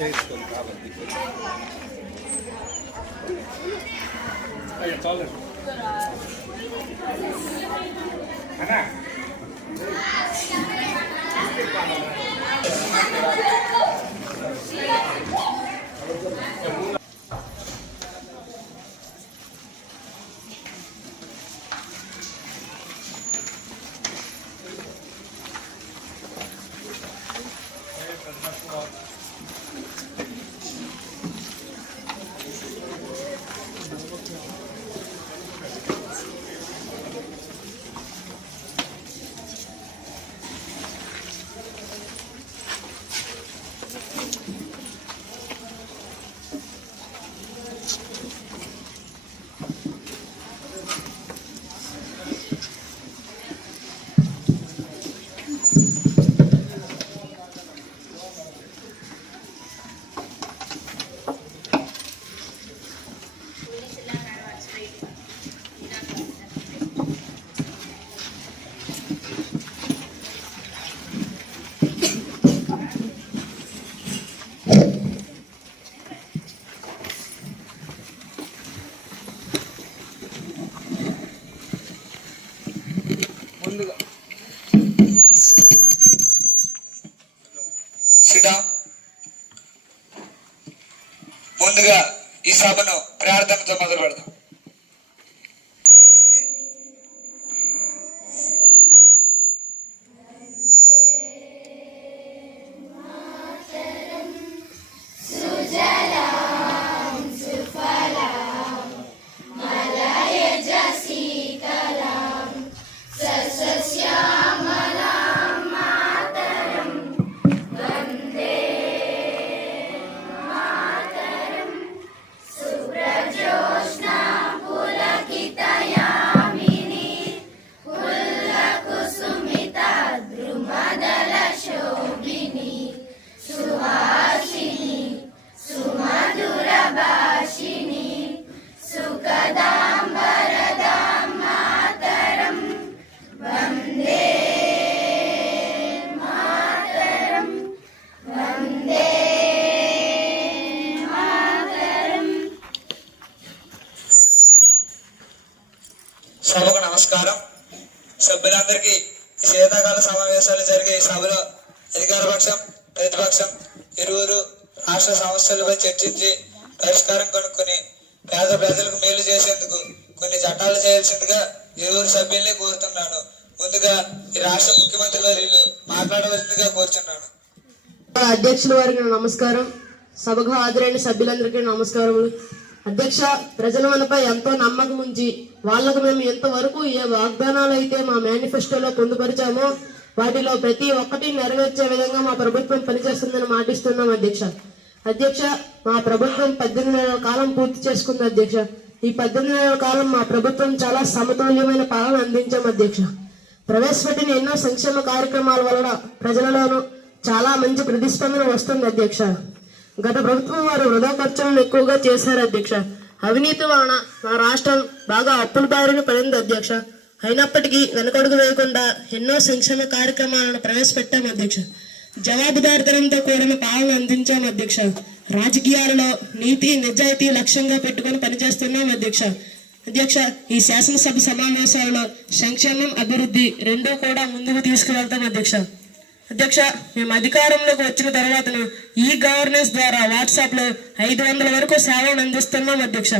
చేసుకోండి కాబట్టి చాలు అన్నా ముందుగా ఈ సభను ప్రార్థనతో మొదలు పెడదాం. సభకు నమస్కారం. సభ్యులందరికీ ఈ శీతాకాల సమావేశాలు జరిగే సభలో అధికార పక్షం ప్రతిపక్షం ఇరువురు రాష్ట్ర సమస్యలపై చర్చించి పరిష్కారం కనుక్కొని పేద ప్రజలకు మేలు చేసేందుకు కొన్ని చట్టాలు చేయాల్సిందిగా ఇరువురు సభ్యుల్ని కోరుతున్నాను. ముందుగా ఈ రాష్ట్ర ముఖ్యమంత్రి వర్యులు మాట్లాడవలసిందిగా కోరుచున్నాను. అధ్యక్షుల వారికి నమస్కారం. సభకు హాజరైన సభ్యులందరికీ నమస్కారములు. అధ్యక్ష, ప్రజల మనపై ఎంతో నమ్మకం ఉంచి వాళ్లకు మేము ఎంతవరకు ఏ వాగ్దానాలు అయితే మా మేనిఫెస్టోలో పొందుపరిచామో వాటిలో ప్రతి ఒక్కటి నెరవేర్చే విధంగా మా ప్రభుత్వం పనిచేస్తుందని మాటిస్తున్నాం అధ్యక్ష. అధ్యక్ష, మా ప్రభుత్వం 18 నెలల కాలం పూర్తి చేసుకుంది అధ్యక్ష. ఈ 18 నెలల కాలం మా ప్రభుత్వం చాలా సమతుల్యమైన పాలన అందించాం అధ్యక్ష. ప్రవేశపెట్టిన ఎన్నో సంక్షేమ కార్యక్రమాల వలన ప్రజలలోనూ చాలా మంచి ప్రతిస్పందన వస్తుంది అధ్యక్ష. గత ప్రభుత్వం వారు వృధా ఖర్చులను ఎక్కువగా చేశారు అధ్యక్ష. అవినీతి వలన మా రాష్ట్రం బాగా అప్పుల బారిన పడింది అధ్యక్ష. అయినప్పటికీ వెనకడుగు వేయకుండా ఎన్నో సంక్షేమ కార్యక్రమాలను ప్రవేశపెట్టాం అధ్యక్ష. జవాబుదారితనంతో కూడిన పాలన అందించాం అధ్యక్ష. రాజకీయాలలో నీతి నిజాయితీ లక్ష్యంగా పెట్టుకుని పనిచేస్తున్నాం అధ్యక్ష. అధ్యక్ష, ఈ శాసనసభ సమావేశాలలో సంక్షేమం అభివృద్ధి రెండూ కూడా ముందుకు తీసుకువెళ్తాం అధ్యక్ష. అధ్యక్ష, మేము అధికారంలోకి వచ్చిన తర్వాత ఈ గవర్నెన్స్ ద్వారా వాట్సాప్ లో 500 వరకు సేవలను అందిస్తున్నాం అధ్యక్ష.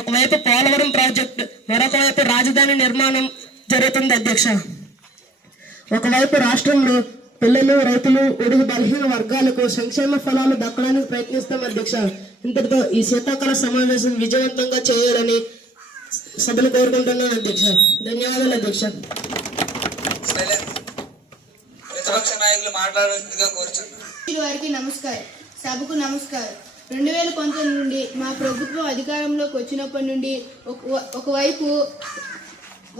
ఒకవైపు పోలవరం ప్రాజెక్టు, మరొక వైపు రాజధాని నిర్మాణం జరుగుతుంది అధ్యక్ష. ఒకవైపు రాష్ట్రంలో పిల్లలు, రైతులు, ఒడుగు బలహీన వర్గాలకు సంక్షేమ ఫలాలు దక్కడానికి ప్రయత్నిస్తాం అధ్యక్ష. ఇంతటితో ఈ శీతాకాల సమావేశం విజయవంతంగా చేయాలని సభలు కోరుకుంటున్నాను అధ్యక్ష. ధన్యవాదాలు అధ్యక్ష. వారికి నమస్కారం. సభకు నమస్కారం. 2019 నుండి మా ప్రభుత్వం అధికారంలోకి వచ్చినప్పటి నుండి ఒకవైపు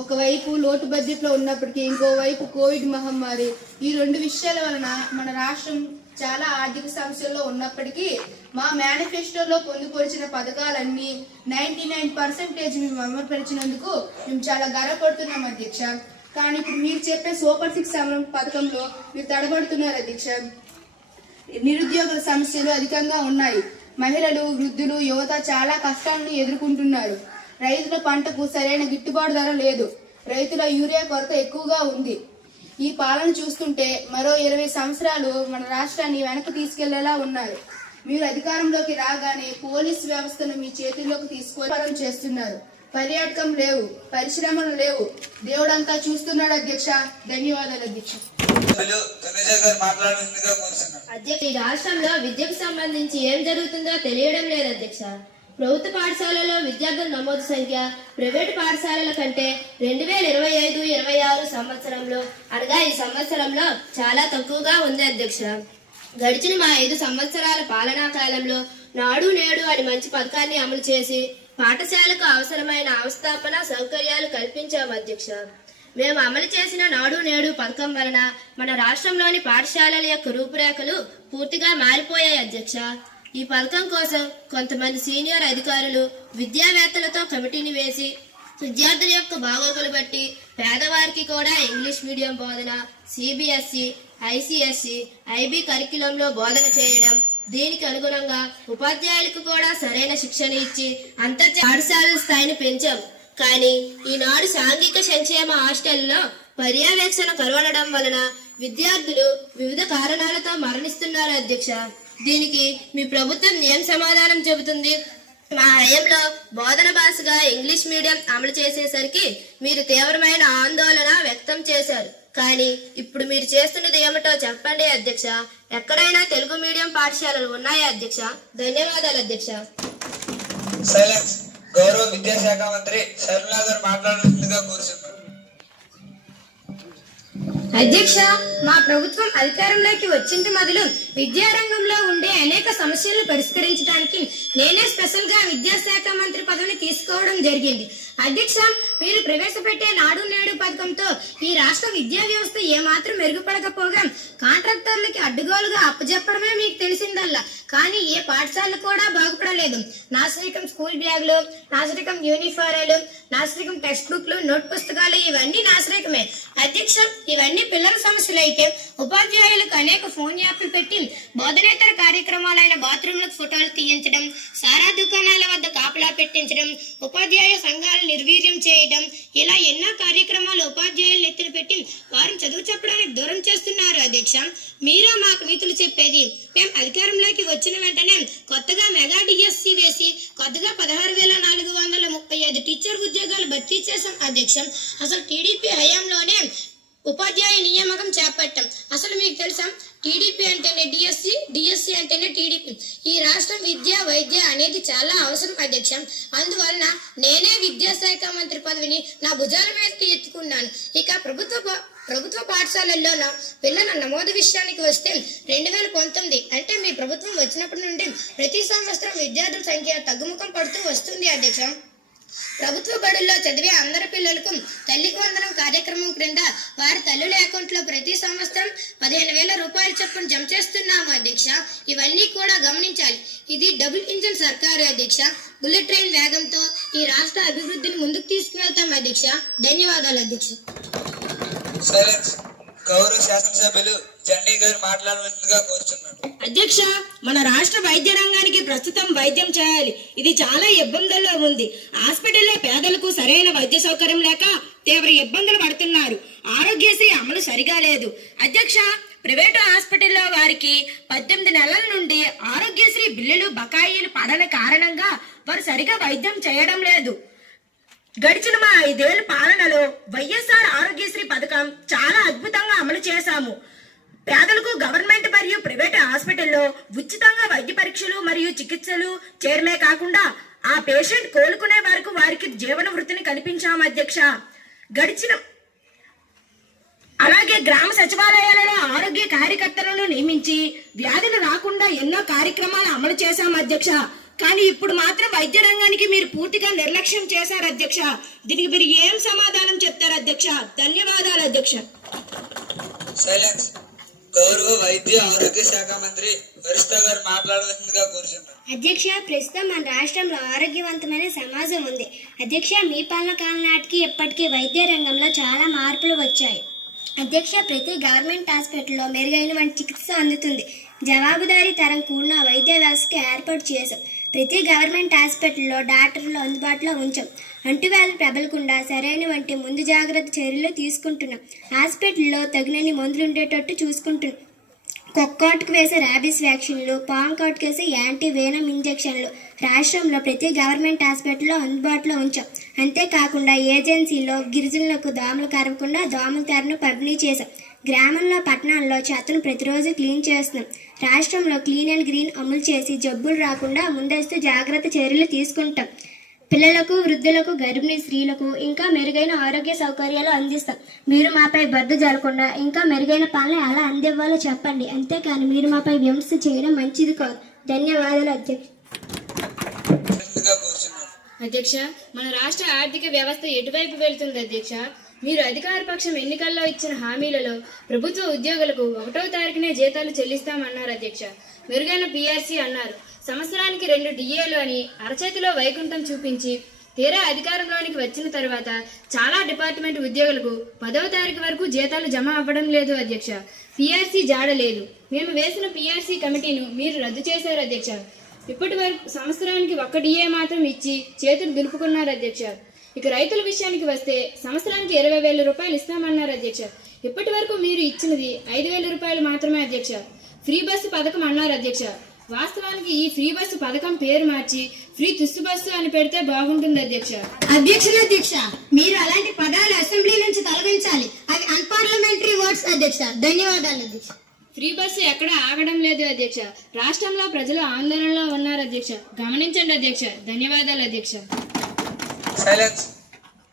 ఒకవైపు లోటు బడ్జెట్లో ఉన్నప్పటికీ ఇంకోవైపు కోవిడ్ మహమ్మారి, ఈ రెండు విషయాల వలన మన రాష్ట్రం చాలా ఆర్థిక సమస్యల్లో ఉన్నప్పటికీ మా మేనిఫెస్టోలో పొందుపరిచిన పథకాలన్నీ 99% మేము అమలుపరిచినందుకు మేము చాలా గర్వపడుతున్నాం అధ్యక్ష. కానీ ఇప్పుడు మీరు చెప్పే సూపర్ 6 పథకంలో మీరు తడబడుతున్నారు అధ్యక్ష. నిరుద్యోగుల సమస్యలు అధికంగా ఉన్నాయి. మహిళలు, వృద్ధులు, యువత చాలా కష్టాలను ఎదుర్కొంటున్నారు. రైతుల పంటకు సరైన గిట్టుబాటు ధర లేదు. రైతుల యూరియా కొరత ఎక్కువగా ఉంది. ఈ పాలన చూస్తుంటే మరో 20 సంవత్సరాలు మన రాష్ట్రాన్ని వెనక్కి తీసుకెళ్లేలా ఉన్నారు. మీరు అధికారంలోకి రాగానే పోలీస్ వ్యవస్థను మీ చేతుల్లోకి తీసుకొని చేస్తున్నారు. పర్యాటకం లేవు, పరిశ్రమలు లేవు. దేవుడంతా చూస్తున్నాడు అధ్యక్ష. ధన్యవాదాలు అధ్యక్ష. అధ్యక్ష, ఈ రాష్ట్రంలో విద్యకు సంబంధించి ఏం జరుగుతుందో తెలియడం లేదు అధ్యక్ష. ప్రభుత్వ పాఠశాలలో విద్యార్థుల నమోదు సంఖ్య ప్రైవేటు పాఠశాలల కంటే 2025-26 సంవత్సరంలో అనగా ఈ సంవత్సరంలో చాలా తక్కువగా ఉంది అధ్యక్ష. గడిచిన మా 5 సంవత్సరాల పాలనా కాలంలో నాడు నేడు అని మంచి పథకాన్ని అమలు చేసి పాఠశాలకు అవసరమైన అవస్థాపన సౌకర్యాలు కల్పించాము అధ్యక్ష. మేము అమలు చేసిన నాడు నేడు పథకం వలన మన రాష్ట్రంలోని పాఠశాలల యొక్క రూపురేఖలు పూర్తిగా మారిపోయాయి అధ్యక్ష. ఈ పథకం కోసం కొంతమంది సీనియర్ అధికారులు విద్యావేత్తలతో కమిటీని వేసి విద్యార్థుల యొక్క బాగోగులు బట్టి పేదవారికి కూడా ఇంగ్లీష్ మీడియం బోధన, సిబిఎస్ఈ, ఐసిఎస్ఈ, ఐబీ కరిక్యులంలో బోధన చేయడం, దీనికి అనుగుణంగా ఉపాధ్యాయులకు కూడా సరైన శిక్షణ ఇచ్చి అంతర్జాతీయ పాఠశాలల స్థాయిని పెంచాం. కానీ ఈనాడు సాంఘిక సంక్షేమ హాస్టల్లో పర్యవేక్షణ కరువనడం వలన విద్యార్థులు వివిధ కారణాలతో మరణిస్తున్నారు అధ్యక్ష. దీనికి మీ ప్రభుత్వం ఏం సమాధానం చెబుతుంది? మా హయాంలో బోధన భాషగా ఇంగ్లీష్ మీడియం అమలు చేసేసరికి మీరు తీవ్రమైన ఆందోళన వ్యక్తం చేశారు. కానీ ఇప్పుడు మీరు చేస్తున్నది ఏమిటో చెప్పండి అధ్యక్ష. ఎక్కడైనా తెలుగు మీడియం పాఠశాలలు ఉన్నాయా అధ్యక్ష? ధన్యవాదాలు అధ్యక్ష. గౌరవ విద్యాశాఖ మంత్రి శర్మిలా గారు మాట్లాడాల్సిందిగా కోరుచున్నాను. అధ్యక్ష, మా ప్రభుత్వం అధికారంలోకి వచ్చింది మొదలు విద్యారంగంలో ఉండే అనేక సమస్యలను పరిష్కరించడానికి నేనే స్పెషల్ గా విద్యాశాఖ మంత్రి పదవిని తీసుకోవడం జరిగింది. అధ్యక్ష, మీరు ప్రవేశపెట్టే నాడు నేడు పథకంతో ఈ రాష్ట్ర విద్యా వ్యవస్థ ఏమాత్రం మెరుగుపడకపోగా కాంట్రాక్టర్లకి అడ్డుగోలుగా అప్పచెప్పడమే మీకు తెలిసిందల్లా. కానీ ఏ పాఠశాలలు కూడా బాగుపడలేదు. నాసిరకం స్కూల్ బ్యాగులు, నాసిరకం యూనిఫారాలు, నాసిరకం టెక్స్ట్ బుక్లు, నోట్ పుస్తకాలు ఇవన్నీ నాసిరకమే. అధ్యక్ష, ఇవన్నీ పిల్లల సమస్యలు అయితే ఉపాధ్యాయులకు అనేక ఫోన్ యాప్లు పెట్టి బోధనేతర కార్యక్రమాలైన బాత్రూంలకు ఫోటోలు తీయించడం, సారా దుకాణాల వద్ద కాపలా పెట్టించడం, ఉపాధ్యాయ సంఘాలు నిర్వీర్యం చేయడం, ఇలా ఎన్నో కార్యక్రమాలు ఉపాధ్యాయులు ఎత్తున పెట్టి వారిని చదువు చెప్పడానికి దూరం చేస్తున్నారు అధ్యక్ష. మీరే మాకు నీతులు చెప్పేది. మేము అధికారంలోకి వచ్చిన వెంటనే కొత్తగా మెగా డిఎస్సి వేసి కొత్తగా 16,435 టీచర్ ఉద్యోగాలు భర్తీ చేశాం అధ్యక్ష. అసలు టీడీపీ హయాంలోనే ఉపాధ్యాయ నియామకం చేపట్టాం. అసలు మీకు తెలుసా, టీడీపీ అంటేనే డిఎస్సి, డిఎస్సి అంటేనే టీడీపీ. ఈ రాష్ట్రం విద్య, వైద్య అనేది చాలా అవసరం అధ్యక్ష. అందువలన నేనే విద్యాశాఖ మంత్రి పదవిని నా భుజాల మీదకి ఎత్తుకున్నాను. ఇక ప్రభుత్వ పాఠశాలల్లో పిల్లల నమోదు విషయానికి వస్తే 2019 అంటే మీ ప్రభుత్వం వచ్చినప్పటి నుండి ప్రతి సంవత్సరం విద్యార్థుల సంఖ్య తగ్గుముఖం పడుతూ వస్తుంది అధ్యక్ష. ప్రభుత్వ బడుల్లో చదివే అందరి పిల్లలకు తల్లికి వందనం కార్యక్రమం క్రింద వారి తల్లుల అకౌంట్లో ప్రతి సంవత్సరం 15,000 రూపాయల చొప్పున జమ చేస్తున్నాము అధ్యక్ష. ఇవన్నీ కూడా గమనించాలి. ఇది డబుల్ ఇంజిన్ సర్కారు అధ్యక్ష. బుల్లెట్ ట్రైన్ వేగంతో ఈ రాష్ట్ర అభివృద్ధిని ముందుకు తీసుకువెళ్తాం అధ్యక్ష. ధన్యవాదాలు అధ్యక్ష. గౌరవ శాసనసభ్యులు జెండీ గారు మాట్లాడవలసిందిగా కోరుచున్నాను. అధ్యక్ష, మన రాష్ట్ర వైద్య రంగానికి ప్రస్తుతం వైద్యం చేయాలి. ఇది చాలా ఇబ్బందుల్లో ఉంది. హాస్పిటల్లో పేదలకు సరైన వైద్య సౌకర్యం లేక తీవ్ర ఇబ్బందులు పడుతున్నారు. ఆరోగ్యశ్రీ అమలు సరిగా లేదు అధ్యక్ష. ప్రైవేటు హాస్పిటల్లో వారికి 18 నెలల నుండి ఆరోగ్యశ్రీ బిల్లులు బకాయిలు పడని కారణంగా వారు సరిగా వైద్యం చేయడం లేదు. గడిచిన మా 5 ఏళ్ల పాలనలో వైఎస్ఆర్ ఆరోగ్యశ్రీ పథకం చాలా అద్భుతంగా అమలు చేశాము. పేదలకు గవర్నమెంట్ మరియు ప్రైవేట్ హాస్పిటల్లో ఉచితంగా వైద్య పరీక్షలు మరియు చికిత్సలు చేయడమే కాకుండా ఆ పేషెంట్ కోలుకునే వరకు వారికి జీవన వృత్తిని కల్పించాము అధ్యక్ష. అలాగే గ్రామ సచివాలయాలలో ఆరోగ్య కార్యకర్తలను నియమించి వ్యాధులు రాకుండా ఎన్నో కార్యక్రమాలు అమలు చేశాము అధ్యక్ష. కానీ ఇప్పుడు మాత్రం వైద్య రంగానికి మీరు పూర్తిగా నిర్లక్ష్యం చేశారు అధ్యక్ష. దీనికి మీరు ఏం సమాధానం చెప్తారు అధ్యక్ష? ధన్యవాదాలు అధ్యక్ష. సైలెన్స్. గౌరవ వైద్య ఆరోగ్య శాఖ మంత్రి వరిష్ఠ గారు మాట్లాడవలసిందిగా కోరుచున్నారు. అధ్యక్ష, ప్రస్తుతం మన రాష్ట్రంలో ఆరోగ్యవంతమైన సమాజం ఉంది. అధ్యక్ష, మీ పాలన కాలం నాటికి ఇప్పటికీ వైద్య రంగంలో చాలా మార్పులు వచ్చాయి. అధ్యక్ష, ప్రతి గవర్నమెంట్ హాస్పిటల్లో మెరుగైన చికిత్స అందుతుంది. జవాబుదారీ తరం కూడిన వైద్య వ్యవస్థకి ఏర్పాటు చేశాం. ప్రతి గవర్నమెంట్ హాస్పిటల్లో డాక్టర్లు అందుబాటులో ఉంచాం. అంటువ్యాధులు ప్రబలకుండా సరైన వంటి ముందు జాగ్రత్త చర్యలు తీసుకుంటున్నాం. హాస్పిటల్లో తగినన్ని మందులు ఉండేటట్టు చూసుకుంటున్నాం. కుక్కకాటుకు వేసే ర్యాబీస్ వ్యాక్సిన్లు, పాము కాటుకు వేసే యాంటీ వేనమ్ ఇంజెక్షన్లు రాష్ట్రంలో ప్రతి గవర్నమెంట్ హాస్పిటల్లో అందుబాటులో ఉంచాం. అంతేకాకుండా ఏజెన్సీలో గిరిజనులకు దోమలు కరవకుండా దోమల తెరను పంపిణీ చేశాం. గ్రామంలో పట్టణాల్లో చెత్తను ప్రతిరోజు క్లీన్ చేస్తున్నాం. రాష్ట్రంలో క్లీన్ అండ్ గ్రీన్ అమలు చేసి జబ్బులు రాకుండా ముందస్తు జాగ్రత్త చర్యలు తీసుకుంటాం. పిల్లలకు, వృద్ధులకు, గర్భిణీ స్త్రీలకు ఇంకా మెరుగైన ఆరోగ్య సౌకర్యాలు అందిస్తాం. మీరు మాపై బర్ధ జరగకుండా ఇంకా మెరుగైన పాలన ఎలా అందివ్వాలో చెప్పండి. అంతేకాని మీరు మాపై విమర్శ చేయడం మంచిది కాదు. ధన్యవాదాలు అధ్యక్ష. అధ్యక్ష, మన రాష్ట్ర ఆర్థిక వ్యవస్థ ఎటువైపు వెళ్తుంది అధ్యక్ష? మీరు అధికార పక్షం ఎన్నికల్లో ఇచ్చిన హామీలలో ప్రభుత్వ ఉద్యోగులకు 1వ తారీఖునే జీతాలు చెల్లిస్తామన్నారు అధ్యక్ష. మెరుగైన పిఆర్సీ అన్నారు. సంవత్సరానికి 2 డిఏలు అని అరచేతిలో వైకుంఠం చూపించి తీరా అధికారంలోనికి వచ్చిన తర్వాత చాలా డిపార్ట్మెంట్ ఉద్యోగులకు 10వ తారీఖు వరకు జీతాలు జమ అవ్వడం లేదు అధ్యక్ష. పిఆర్సీ జాడలేదు. మేము వేసిన పిఆర్సీ కమిటీను మీరు రద్దు చేశారు అధ్యక్ష. ఇప్పటి వరకు సంవత్సరానికి 1 డిఏ మాత్రం ఇచ్చి చేతులు దులుపుకున్నారు అధ్యక్ష. ఇక రైతుల విషయానికి వస్తే సంవత్సరానికి 20,000 రూపాయలు ఇస్తామన్నారు అధ్యక్ష. ఇప్పటి వరకు మీరు ఇచ్చినది 5,000 రూపాయలు మాత్రమే అధ్యక్ష. ఫ్రీ బస్సు పథకం అన్నారు అధ్యక్ష. వాస్తవానికి ఈ ఫ్రీ బస్సు పథకం పేరు మార్చి ఫ్రీ తుస్సు బస్సు అని పెడితే బాగుంటుంది అధ్యక్ష. అధ్యక్ష, మీరు అలాంటి పదాలు అసెంబ్లీ నుంచి తొలగించాలి. అవి అన్పార్లమెంటరీ వర్డ్స్ అధ్యక్ష. ధన్యవాదాలు అధ్యక్ష. ఫ్రీ బస్సు ఎక్కడ ఆగడం లేదు అధ్యక్ష. రాష్ట్రంలో ప్రజలు ఆందోళనలో ఉన్నారు అధ్యక్ష. గమనించండి అధ్యక్ష. ధన్యవాదాలు అధ్యక్ష. సైలెన్స్.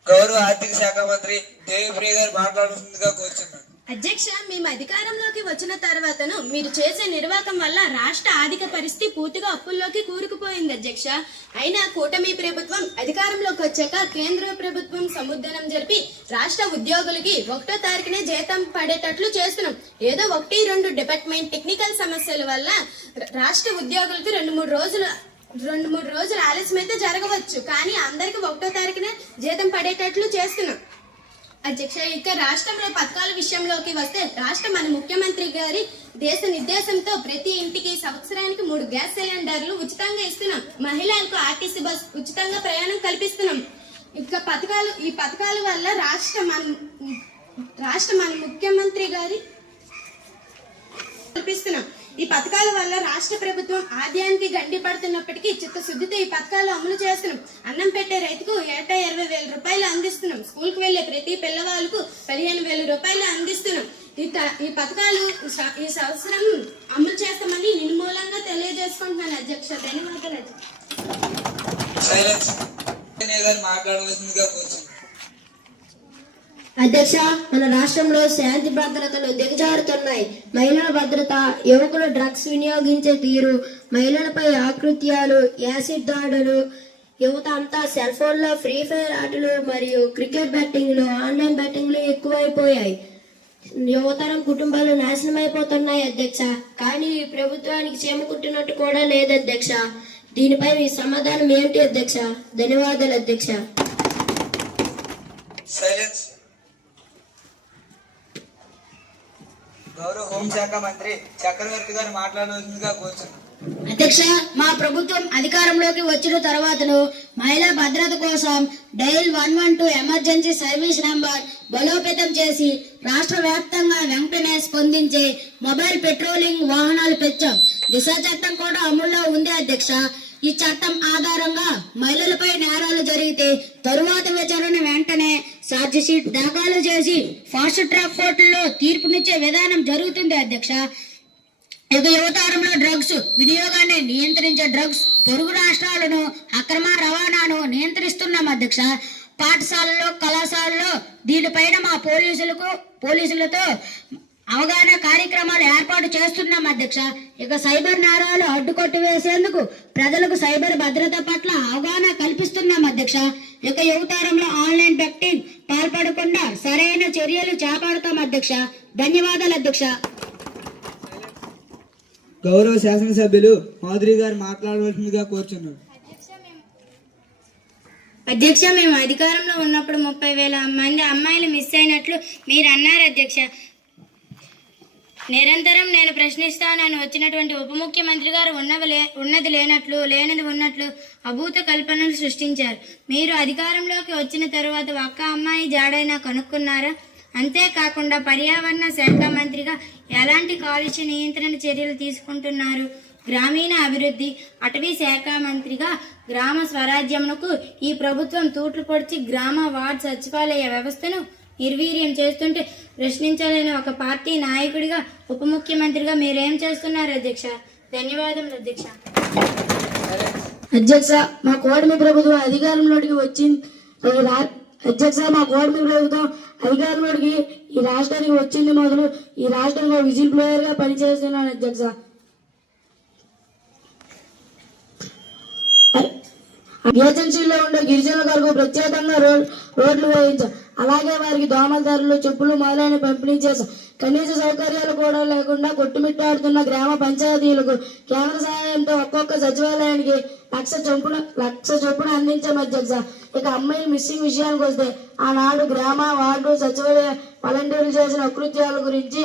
గౌరవ ఆర్థిక శాఖ మంత్రి దేవిప్రియ గారు మాట్లాడుతుందిగా కోరుచున్నాను. అధ్యక్ష, మేము అధికారంలోకి వచ్చిన తర్వాతను మీరు చేసే నిర్వాహకం వల్ల రాష్ట్ర ఆర్థిక పరిస్థితి పూర్తిగా అప్పుల్లోకి కూరుకుపోయింది అధ్యక్ష. అయినా కూటమి ప్రభుత్వం అధికారంలోకి వచ్చాక కేంద్ర ప్రభుత్వం సముద్రం జరిపి రాష్ట్ర ఉద్యోగులకి 1వ తారీఖునే జీతం పడేటట్లు చేస్తున్నాం. ఏదో 1-2 డిపార్ట్మెంట్ టెక్నికల్ సమస్యల వల్ల రాష్ట్ర ఉద్యోగులకి 2-3 రోజులు ఆలస్యం అయితే జరగవచ్చు. కానీ అందరికి 1వ తారీఖునే జీతం పడేటట్లు చేస్తున్నాం అధ్యక్ష. ఇక రాష్ట్రంలో పథకాల విషయంలోకి వస్తే రాష్ట్ర మన ముఖ్యమంత్రి గారి దేశ నిర్దేశంతో ప్రతి ఇంటికి సంవత్సరానికి 3 గ్యాస్ సిలిండర్లు ఉచితంగా ఇస్తున్నాం. మహిళలకు ఆర్టీసీ బస్ ఉచితంగా ప్రయాణం కల్పిస్తున్నాం. ఇక ఈ పథకాల వల్ల రాష్ట్ర మన ముఖ్యమంత్రి గారి కల్పిస్తున్నాం. ఈ పథకాల వల్ల రాష్ట్ర ప్రభుత్వం ఆదాయానికి గండి పడుతున్నప్పటికీ చిత్తశుద్ధితో ఈ పథకాలు అమలు చేస్తున్నాం. అన్నం పెట్టే రైతుకు ఏటా 20,000 రూపాయలు అందిస్తున్నాం. స్కూల్కి వెళ్లే ప్రతి పిల్లవాళ్ళకు 15,000 రూపాయలు అందిస్తున్నాం. ఈ పథకాలు ఈ సంవత్సరం అమలు చేస్తామని నిర్మూలంగా తెలియజేసుకుంటున్నాను అధ్యక్ష. ధన్యవాదాలు అధ్యక్ష. అధ్యక్ష, మన రాష్ట్రంలో శాంతి భద్రతలు దిగజారుతున్నాయి. మహిళల భద్రత, యువకులు డ్రగ్స్ వినియోగించే తీరు, మహిళలపై ఆకృత్యాలు, యాసిడ్ దాడులు, యువత అంతా సెల్ ఫోన్లో ఫ్రీ ఫైర్ ఆటలు మరియు క్రికెట్ బెట్టింగ్లు, ఆన్లైన్ బెట్టింగ్లు ఎక్కువైపోయాయి. యువతరం కుటుంబాలు నాశనం అయిపోతున్నాయి అధ్యక్ష. కానీ ప్రభుత్వానికి చీమ కుట్టినట్టు కూడా లేదు అధ్యక్ష. దీనిపై మీ సమాధానం ఏంటి అధ్యక్ష? ధన్యవాదాలు అధ్యక్ష. సైలెన్స్. గౌరవ హోంశాఖ మంత్రి చక్రవర్తి గారు మాట్లాడవలసిందిగా కోరుచున్నాను. అధ్యక్ష, మా ప్రభుత్వం అధికారంలోకి వచ్చిన తర్వాతను మహిళా భద్రత కోసం డైల్ 112 ఎమర్జెన్సీ సర్వీస్ నంబర్ బలోపేతం చేసి రాష్ట్ర వ్యాప్తంగా వెంటనే స్పందించే మొబైల్ పెట్రోలింగ్ వాహనాలు పెంచాం. దిశ చట్టం కూడా అమల్లో ఉంది అధ్యక్ష. ఈ చట్టం ఆధారంగా మహిళలపై నేరాలు జరిగితే తరువాత విచారణ వెంటనే ఛార్జ్ షీట్ దాఖలు చేసి ఫాస్ట్ ట్రాక్ కోర్టులో తీర్పునిచ్చే విధానం జరుగుతుంది అధ్యక్ష. ఇక యువతరంలో డ్రగ్స్ వినియోగాన్ని నియంత్రించే డ్రగ్స్ పొరుగు రాష్ట్రాలను అక్రమ రవాణాను నియంత్రిస్తున్నాం అధ్యక్ష. పాఠశాలలో, కళాశాలలో దీనిపైన మా పోలీసులతో అవగాహన కార్యక్రమాలు ఏర్పాటు చేస్తున్నాం అధ్యక్ష. ఇక సైబర్ నేరాలు అడ్డుకొట్టి వేసేందుకు ప్రజలకు సైబర్ భద్రత పట్ల అవగాహన కల్పిస్తున్నాం అధ్యక్ష. ఇక యువతరంలో ఆన్లైన్ బెట్టింగ్ పాల్పడకుండా సరైన చర్యలు చేపడతాం అధ్యక్ష. ధన్యవాదాలు అధ్యక్ష. గౌరవ శాసనసభ్యులు మాధురి గారు మాట్లాడవలసిందిగా కోరుచున్నారు. అధ్యక్ష, మేము అధికారంలో ఉన్నప్పుడు 30,000 మంది అమ్మాయిలు మిస్ అయినట్లు మీరు అన్నారు అధ్యక్ష. నిరంతరం నేను ప్రశ్నిస్తానని వచ్చినటువంటి ఉప ముఖ్యమంత్రి గారు ఉన్నది లేనట్లు లేనిది ఉన్నట్లు అభూత కల్పనలు సృష్టించారు. మీరు అధికారంలోకి వచ్చిన తరువాత ఒక్క అమ్మాయి జాడైనా కనుక్కున్నారా? అంతేకాకుండా పర్యావరణ శాఖ మంత్రిగా ఎలాంటి కాలుష్య నియంత్రణ చర్యలు తీసుకుంటున్నారు? గ్రామీణ అభివృద్ధి అటవీ శాఖ మంత్రిగా గ్రామ స్వరాజ్యమునకు ఈ ప్రభుత్వం తూట్లు పొడిచి గ్రామ వార్డు సచివాలయ వ్యవస్థను నిర్వీర్యం చేస్తుంటే ప్రశ్నించలేని ఒక పార్టీ నాయకుడిగా ఉప ముఖ్యమంత్రిగా మీరేం చేస్తున్నారు అధ్యక్ష? ధన్యవాదములు అధ్యక్ష. అధ్యక్ష, మా కూటమి ప్రభుత్వం అధికారంలోకి వచ్చింది. అధ్యక్ష, మా కూటమి ప్రభుత్వం అధికారంలోకి ఈ రాష్ట్రానికి వచ్చింది మొదలు ఈ రాష్ట్రంలో విజిల్ బ్లోయర్ గా పనిచేస్తున్నాను అధ్యక్ష. ఏజెన్సీలో ఉండే గిరిజనుల వరకు ప్రత్యేకంగా రోడ్లు వేయించాం. అలాగే వారికి దోమల ధరలు, చెప్పులు మొదలైన పంపిణీ చేశాం. కనీస సౌకర్యాలు కూడా లేకుండా కొట్టుమిట్టాడుతున్న గ్రామ పంచాయతీలకు కేంద్ర సహాయంతో ఒక్కొక్క సచివాలయానికి లక్ష చొప్పున అందించాం అధ్యక్ష. ఇక అమ్మాయిలు మిస్సింగ్ విషయానికి వస్తే ఆనాడు గ్రామ వార్డు సచివాలయ వాలంటీర్లు చేసిన అకృత్యాల గురించి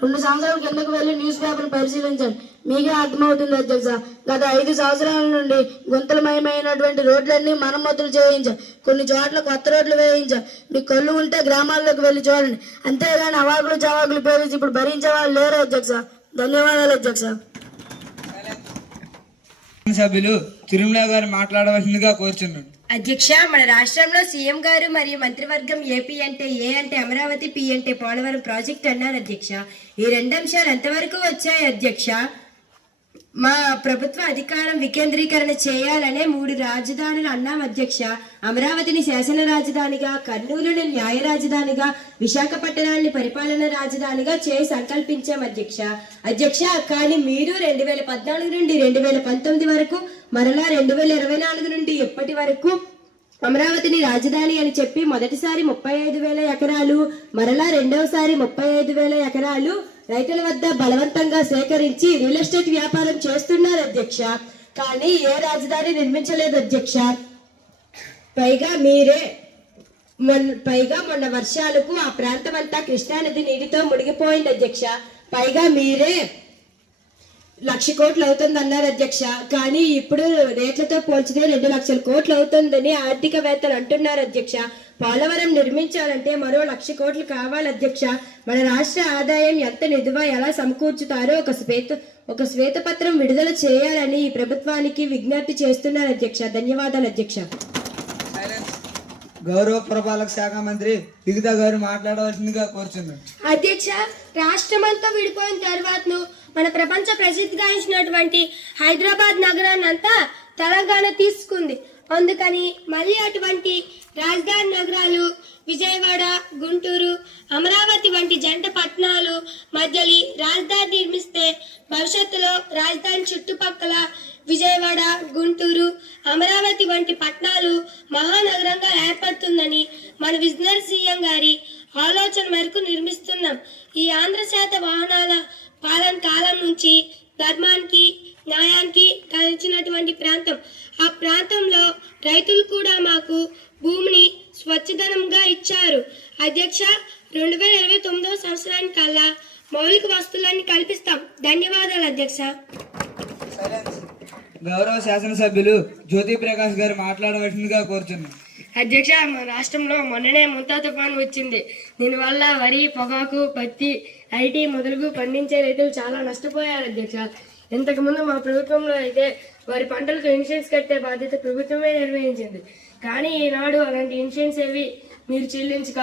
2 సంవత్సరాల కిందకు వెళ్లి న్యూస్ పేపర్ పరిశీలించండి, మీకే అర్థమవుతుంది అధ్యక్ష. గత 5 సంవత్సరాల నుండి గుంతలమయమైనటువంటి రోడ్లన్నీ మరమ్మతులు చేయించాం. కొన్ని చోట్ల కొత్త రోడ్లు వేయించాం. మీకు కళ్ళు ఉంటే గ్రామాల్లోకి వెళ్లి చూడండి. అంతేగాని అవాకులు చవాకులు పేరించి ఇప్పుడు భరించే వాళ్ళు లేరు అధ్యక్ష. ధన్యవాదాలు అధ్యక్ష. సభ్యులు తిరుమల గారు మాట్లాడవలసిందిగా కోరుచున్నాను. అధ్యక్ష, మన రాష్ట్రంలో సీఎం గారు మరియు మంత్రివర్గం ఏపీ అంటే ఏ అంటే అమరావతి, పి అంటే పోలవరం ప్రాజెక్ట్ అన్నారు అధ్యక్ష. ఈ 2 అంశాలు ఎంతవరకు వచ్చాయి అధ్యక్ష? మా ప్రభుత్వ అధికారం వికేంద్రీకరణ చేయాలనే 3 రాజధానులు అన్నాం అధ్యక్ష. అమరావతిని శాసన రాజధానిగా, కర్నూలుని న్యాయ రాజధానిగా, విశాఖపట్నాన్ని పరిపాలన రాజధానిగా చేసి సంకల్పించాం అధ్యక్ష. కానీ మీరు 2014 నుండి 2019 వరకు, మరలా 2024 నుండి ఇప్పటి వరకు అమరావతిని రాజధాని అని చెప్పి మొదటిసారి 35,000 ఎకరాలు, మరలా రెండవసారి 35,000 ఎకరాలు రైతుల వద్ద బలవంతంగా సేకరించి రియల్ ఎస్టేట్ వ్యాపారం చేస్తున్నారు అధ్యక్ష. కానీ ఏ రాజధాని నిర్మించలేదు అధ్యక్ష. పైగా మొన్న వర్షాలకు ఆ ప్రాంతం అంతా కృష్ణానది నీటితో మునిగిపోయింది అధ్యక్ష. పైగా మీరే 1,00,000 కోట్లు అవుతుంది అన్నారు అధ్యక్ష. కానీ ఇప్పుడు రేట్లతో పోల్చితే 2,00,000 కోట్లు అవుతుందని ఆర్థికవేత్తలు అంటున్నారు అధ్యక్ష. పోలవరం నిర్మించాలంటే మరో 1,00,000 కోట్లు కావాలి అధ్యక్ష. మన రాష్ట్ర ఆదాయం ఎంత నిధువా ఎలా సమకూర్చుతారో ఒక శ్వేతపత్రం విడుదల చేయాలని ఈ ప్రభుత్వానికి విజ్ఞప్తి చేస్తున్నారు అధ్యక్ష. ధన్యవాదాలు అధ్యక్ష. గౌరవ పురపాలక శాఖ మంత్రి లిఖిత గారు మాట్లాడవలసిందిగా కోరుచున్నాను. అధ్యక్ష, రాష్ట్రమంతా విడిపోయిన తర్వాతను మన ప్రపంచ ప్రసిద్ధిగాంచినటువంటి హైదరాబాద్ నగరాన్ని అంతా తెలంగాణ తీసుకుంది. అందుకని మళ్ళీ అటువంటి రాజధాని నగరాలు విజయవాడ, గుంటూరు, అమరావతి వంటి జంట పట్టణాలు మధ్యలి రాజధాని నిర్మిస్తే భవిష్యత్తులో రాజధాని చుట్టుపక్కల విజయవాడ, గుంటూరు, అమరావతి వంటి పట్టణాలు మహానగరంగా ఏర్పడుతుందని మన విజనరీ సీఎం గారి ఆలోచన మేరకు నిర్మిస్తున్నాం. ఈ ఆంధ్ర శాత వాహనాల పాలన కాలం నుంచి ధర్మానికి, న్యాయానికి కలిసినటువంటి ప్రాంతం. ఆ ప్రాంతంలో రైతులు కూడా మాకు భూమిని స్వచ్ఛదనంగా ఇచ్చారు అధ్యక్ష. 2029 సంవత్సరానికల్లా మౌలిక వస్తువులన్నీ కల్పిస్తాం. ధన్యవాదాలు అధ్యక్ష. గౌరవ శాసనసభ్యులు జ్యోతి ప్రకాష్ గారు మాట్లాడవలసిందిగా కోరుచున్నాను. అధ్యక్ష, మన రాష్ట్రంలో మొన్ననే ముంతా తుఫాను వచ్చింది. దీనివల్ల వరి, పొగాకు, పత్తి, ఐటీ మొదలుగు పండించే రైతులు చాలా నష్టపోయారు అధ్యక్ష. ఇంతకుముందు మా ప్రభుత్వంలో అయితే వారి పంటలకు ఇన్సూరెన్స్ కట్టే బాధ్యత ప్రభుత్వమే నిర్వహించింది. కానీ ఈనాడు అలాంటి ఇన్సూరెన్స్ ఏవి మీరు చెల్లించక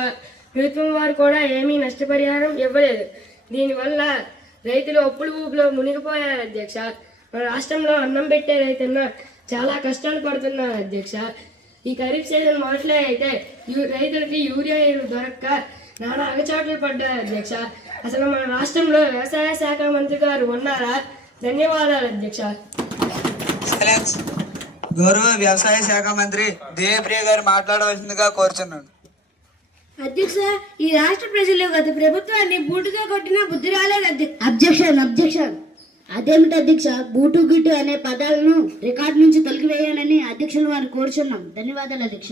ప్రభుత్వం వారు కూడా ఏమీ నష్టపరిహారం ఇవ్వలేదు. దీనివల్ల రైతులు అప్పుల ఊపులో మునిగిపోయారు అధ్యక్ష. మన రాష్ట్రంలో అన్నం పెట్టే రైతున్న చాలా కష్టాలు పడుతున్నారు అధ్యక్ష. ఈ ఖరీఫ్ సీజన్ మొదట్లో అయితే రైతులకి యూరియా ఎరువు దొరక్క నానా అగచాట్లు పడ్డాయి అధ్యక్ష. అసలు మన రాష్ట్రంలో వ్యవసాయ శాఖ మంత్రి గారు ఉన్నారా? ధన్యవాదాలు అధ్యక్ష. సైలెన్స్. గౌరవ వ్యవసాయ శాఖ మంత్రి దేవప్రియ గారు మాట్లాడవలసిందిగా కోరుచున్నాను. అధ్యక్ష, ఈ రాష్ట్ర ప్రజలు గత ప్రభుత్వాన్ని బూటుతో కొట్టినా బుద్ధి రాలేదు అబ్జెక్షన్. అదేమిటి అధ్యక్ష? బూటు గిట్టు అనే పదాలను రికార్డు నుంచి తొలగివేయాలని అధ్యక్షుల వారు కోరుచున్నాం. ధన్యవాదాలు అధ్యక్ష.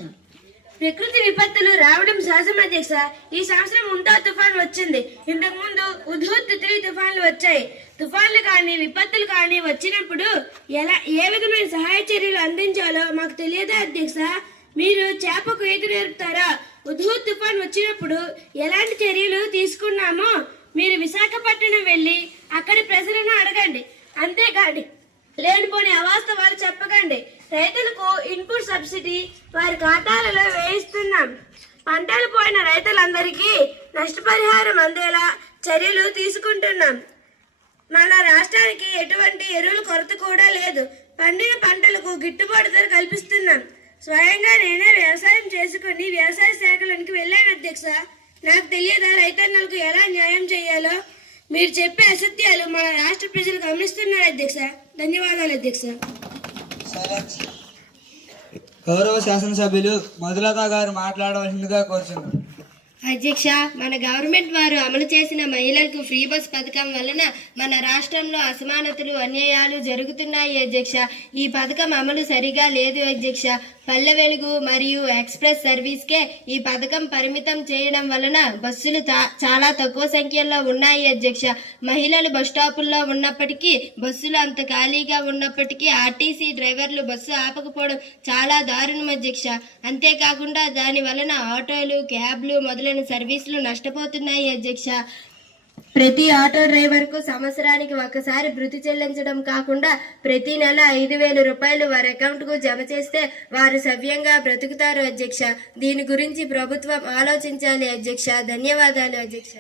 ప్రకృతి విపత్తులు రావడం సహజం అధ్యక్ష. ఈ సంవత్సరం ఉంటా తుఫాన్ వచ్చింది. ఇంతకు ముందు ఉధూత్ 3 తుఫాన్లు వచ్చాయి. తుఫాన్లు కానీ విపత్తులు కానీ వచ్చినప్పుడు ఏ విధమైన సహాయ చర్యలు అందించాలో మాకు తెలియదా అధ్యక్ష? మీరు చేపకు ఈత నేర్పుతారా? ఉధూత్ తుఫాన్ వచ్చినప్పుడు ఎలాంటి చర్యలు తీసుకున్నామో మీరు విశాఖపట్నం వెళ్ళి అక్కడి ప్రజలను అడగండి. అంతేకాని లేనిపోని అవాస్తవాలు చెప్పకండి. రైతులకు ఇన్పుట్ సబ్సిడీ వారి ఖాతాలలో వేయిస్తున్నాం. పంటలు పోయిన రైతులందరికీ నష్టపరిహారం అందేలా చర్యలు తీసుకుంటున్నాం. మన రాష్ట్రానికి ఎటువంటి ఎరువుల కొరత కూడా లేదు. పండిన పంటలకు గిట్టుబాటు ధర కల్పిస్తున్నాం. స్వయంగా నేనే వ్యవసాయం చేసుకుని వ్యవసాయ శాఖలోనికి వెళ్ళాను అధ్యక్ష. నాకు తెలియదా రైతన్నలకు ఎలా న్యాయం చేయాలో? మీరు చెప్పే అసత్యాలు మన రాష్ట్ర ప్రజలు గమనిస్తున్నారు అధ్యక్ష. ధన్యవాదాలు అధ్యక్ష. గౌరవ శాసనసభ్యులు మధులత గారు మాట్లాడవలసిందిగా కోరుచున్నాను. అధ్యక్ష, మన గవర్నమెంట్ వారు అమలు చేసిన మహిళలకు ఫ్రీ బస్ పథకం వలన మన రాష్ట్రంలో అసమానతలు అన్యాయాలు జరుగుతున్నాయి అధ్యక్ష. ఈ పథకం అమలు సరిగా లేదు అధ్యక్ష. పల్లె వెలుగు మరియు ఎక్స్ప్రెస్ సర్వీస్కే ఈ పథకం పరిమితం చేయడం వలన బస్సులు చాలా తక్కువ సంఖ్యలో ఉన్నాయి అధ్యక్ష. మహిళలు బస్ స్టాపుల్లో ఉన్నప్పటికీ, బస్సులు అంత ఖాళీగా ఉన్నప్పటికీ ఆర్టీసీ డ్రైవర్లు బస్సు ఆపకపోవడం చాలా దారుణం అధ్యక్ష. అంతేకాకుండా దాని వలన ఆటోలు, క్యాబ్లు మొదలైన సర్వీసులు నష్టపోతున్నాయి అధ్యక్ష. ప్రతి ఆటో డ్రైవర్కు సంవత్సరానికి ఒకసారి భృతి చెల్లించడం కాకుండా ప్రతి నెల 5,000 రూపాయలు వారి అకౌంట్కు జమ చేస్తే వారు సవ్యంగా బ్రతుకుతారు అధ్యక్ష. దీని గురించి ప్రభుత్వం ఆలోచించాలి అధ్యక్ష. ధన్యవాదాలు అధ్యక్ష.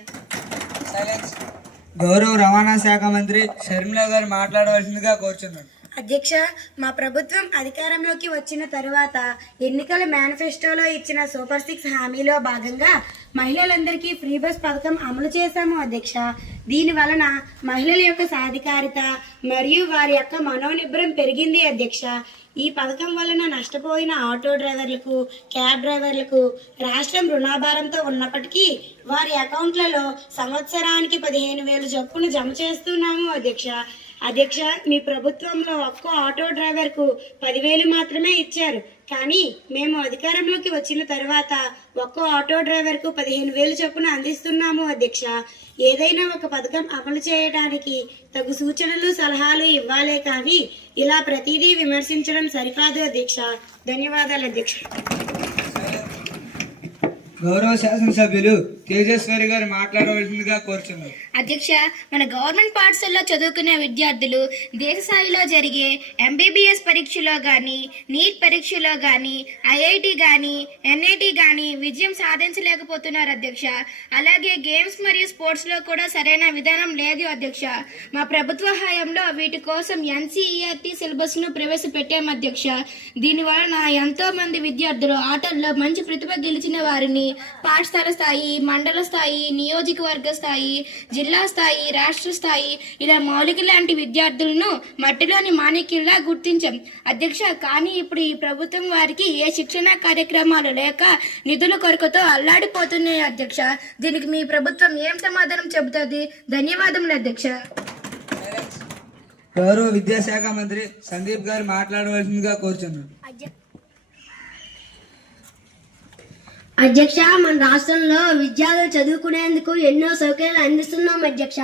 గౌరవ రవాణా శాఖ మంత్రి షర్మిల గారు మాట్లాడవలసిందిగా కోరుచున్నాను. అధ్యక్ష, మా ప్రభుత్వం అధికారంలోకి వచ్చిన తరువాత ఎన్నికల మేనిఫెస్టోలో ఇచ్చిన సూపర్ 6 హామీలో భాగంగా మహిళలందరికీ ఫ్రీ బస్ పథకం అమలు చేశాము అధ్యక్ష. దీని వలన మహిళల యొక్క సాధికారిత మరియు వారి యొక్క మనోనిబ్బరం పెరిగింది అధ్యక్ష. ఈ పథకం వలన నష్టపోయిన ఆటో డ్రైవర్లకు, క్యాబ్ డ్రైవర్లకు రాష్ట్రం రుణాభారంతో ఉన్నప్పటికీ వారి అకౌంట్లలో సంవత్సరానికి 15,000 చొప్పున జమ చేస్తున్నాము అధ్యక్ష. అధ్యక్ష, మీ ప్రభుత్వంలో ఒక్క ఆటో డ్రైవర్కు 10,000 మాత్రమే ఇచ్చారు. కానీ మేము అధికారంలోకి వచ్చిన తర్వాత ఒక్క ఆటో డ్రైవర్కు 15,000 చొప్పున అందిస్తున్నాము అధ్యక్ష. ఏదైనా ఒక పథకం అమలు చేయడానికి తగు సూచనలు, సలహాలు ఇవ్వాలే కానీ ఇలా ప్రతిదీ విమర్శించడం సరికాదు అధ్యక్ష. ధన్యవాదాలు అధ్యక్ష. గౌరవ శాసనసభ్యులు తేజస్వరి గారు మాట్లాడవలసిందిగా కోరుచున్నారు. అధ్యక్ష, మన గవర్నమెంట్ పాఠశాలలో చదువుకునే విద్యార్థులు దేశ స్థాయిలో జరిగే MBBS పరీక్షలో కానీ, నీట్ పరీక్షలో కానీ, IIT కానీ, NIT కానీ విజయం సాధించలేకపోతున్నారు అధ్యక్ష. అలాగే గేమ్స్ మరియు స్పోర్ట్స్లో కూడా సరైన విధానం లేదు అధ్యక్ష. మా ప్రభుత్వ హయాంలో వీటి కోసం NCERT సిలబస్ను ప్రవేశపెట్టాము అధ్యక్ష. దీనివలన ఎంతో మంది విద్యార్థులు ఆటల్లో మంచి ప్రతిభ గెలిచిన వారిని పాఠశాల స్థాయి, మండల స్థాయి, నియోజకవర్గ స్థాయి, జిల్లా స్థాయి, రాష్ట్ర స్థాయి ఇలా మౌలిక లాంటి విద్యార్థులను మట్టిలోని మాణిక్యంలా గుర్తించాం అధ్యక్ష. కానీ ఇప్పుడు ఈ ప్రభుత్వం వారికి ఏ శిక్షణ కార్యక్రమాలు లేక నిధుల కొరకతో అల్లాడిపోతున్నాయి అధ్యక్ష. దీనికి మీ ప్రభుత్వం ఏం సమాధానం చెబుతుంది? ధన్యవాదములు అధ్యక్ష. గౌరవ విద్యాశాఖ మంత్రి సందీప్ గారు మాట్లాడవలసిందిగా కోరుచున్నాను. అధ్యక్ష, మన రాష్ట్రంలో విద్యార్థులు చదువుకునేందుకు ఎన్నో సౌకర్యాలు అందిస్తున్నాం అధ్యక్ష.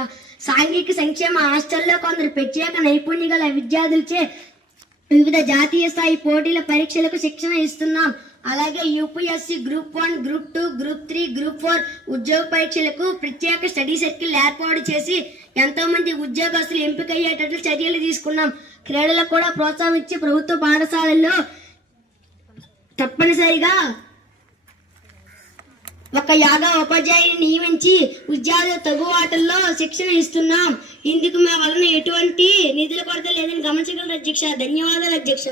సాంఘిక సంక్షేమ హాస్టల్లో కొందరు ప్రత్యేక నైపుణ్య గల విద్యార్థులచే వివిధ జాతీయ స్థాయి పోటీల పరీక్షలకు శిక్షణ ఇస్తున్నాం. అలాగే UPSC Group 1, Group 2, Group 3, Group 4 ఉద్యోగ పరీక్షలకు ప్రత్యేక స్టడీ సర్కిల్ ఏర్పాటు చేసి ఎంతో మంది ఉద్యోగస్తులు ఎంపికయ్యేటట్లు చర్యలు తీసుకున్నాం. క్రీడలకు కూడా ప్రోత్సాహం ఇచ్చి ప్రభుత్వ పాఠశాలల్లో తప్పనిసరిగా ఒక యోగా ఉపాధ్యాయుని నియమించి విద్యార్థులు తగు ఆటల్లో శిక్షణ ఇస్తున్నాం. ఇందుకు మా వలన ఎటువంటి నిధుల కొరత లేదని గమనించగలరు అధ్యక్ష. ధన్యవాదాలు అధ్యక్ష.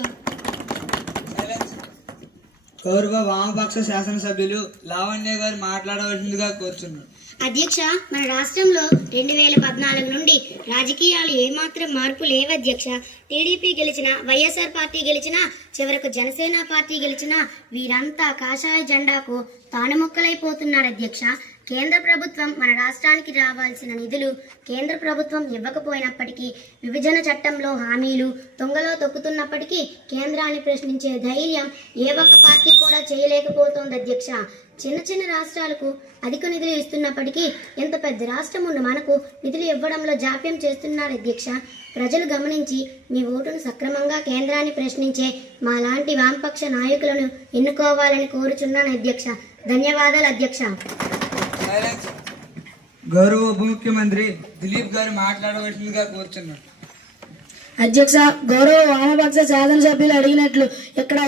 గౌరవ వామపక్ష శాసనసభ్యులు లావణ్య గారు మాట్లాడవలసిందిగా కోరుచున్నారు. అధ్యక్ష, మన రాష్ట్రంలో 2014 నుండి రాజకీయాలు ఏమాత్రం మార్పు లేవు అధ్యక్ష. టీడీపీ గెలిచినా, వైఎస్ఆర్ పార్టీ గెలిచినా, చివరకు జనసేన పార్టీ గెలిచినా వీరంతా కాషాయ జెండాకు తానుముక్కలైపోతున్నారు అధ్యక్ష. కేంద్ర ప్రభుత్వం మన రాష్ట్రానికి రావాల్సిన నిధులు కేంద్ర ప్రభుత్వం ఇవ్వకపోయినప్పటికీ, విభజన చట్టంలో హామీలు తొంగలో తొక్కుతున్నప్పటికీ కేంద్రాన్ని ప్రశ్నించే ధైర్యం ఏ ఒక్క పార్టీ కూడా చేయలేకపోతోంది అధ్యక్ష. చిన్న చిన్న రాష్ట్రాలకు అధిక నిధులు ఇస్తున్నప్పటికీ ఎంత పెద్ద రాష్ట్రం ఉన్న మనకు నిధులు ఇవ్వడంలో జాప్యం చేస్తున్నారు అధ్యక్ష. ప్రజలు గమనించి మీ ఓటును సక్రమంగా కేంద్రాన్ని ప్రశ్నించే మా లాంటి వామపక్ష నాయకులను ఎన్నుకోవాలని కోరుచున్నాను అధ్యక్ష. ధన్యవాదాలు అధ్యక్ష. గౌరవ ఉప ముఖ్యమంత్రి దిలీప్ గారు మాట్లాడవలసిందిగా కోరుచున్నారు. అధ్యక్ష, గౌరవ వామపక్ష శాసనసభ్యులు అడిగినట్లు ఇక్కడ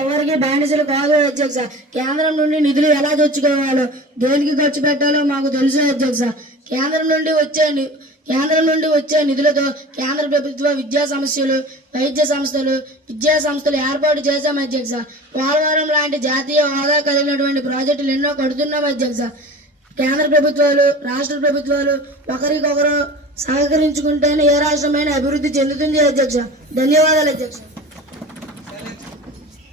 ఎవరికి బానిసలు కాదు అధ్యక్ష. కేంద్రం నుండి నిధులు ఎలా తెచ్చుకోవాలో, దేనికి ఖర్చు పెట్టాలో మాకు తెలుసు అధ్యక్ష. కేంద్రం నుండి వచ్చే నిధులతో కేంద్ర ప్రభుత్వ విద్యా సంస్థలు, వైద్య సంస్థలు, విద్యా సంస్థలు ఏర్పాటు చేశాం అధ్యక్ష. పోలవరం లాంటి జాతీయ హోదా కలిగినటువంటి ప్రాజెక్టులు ఎన్నో కడుతున్నాం అధ్యక్ష. కేంద్ర ప్రభుత్వాలు, రాష్ట్ర ప్రభుత్వాలు ఒకరికొకరు సహకరించుకుంటేనే ఏ రాష్ట్రమైన అభివృద్ధి చెందుతుంది అధ్యక్ష. ధన్యవాదాలు అధ్యక్ష.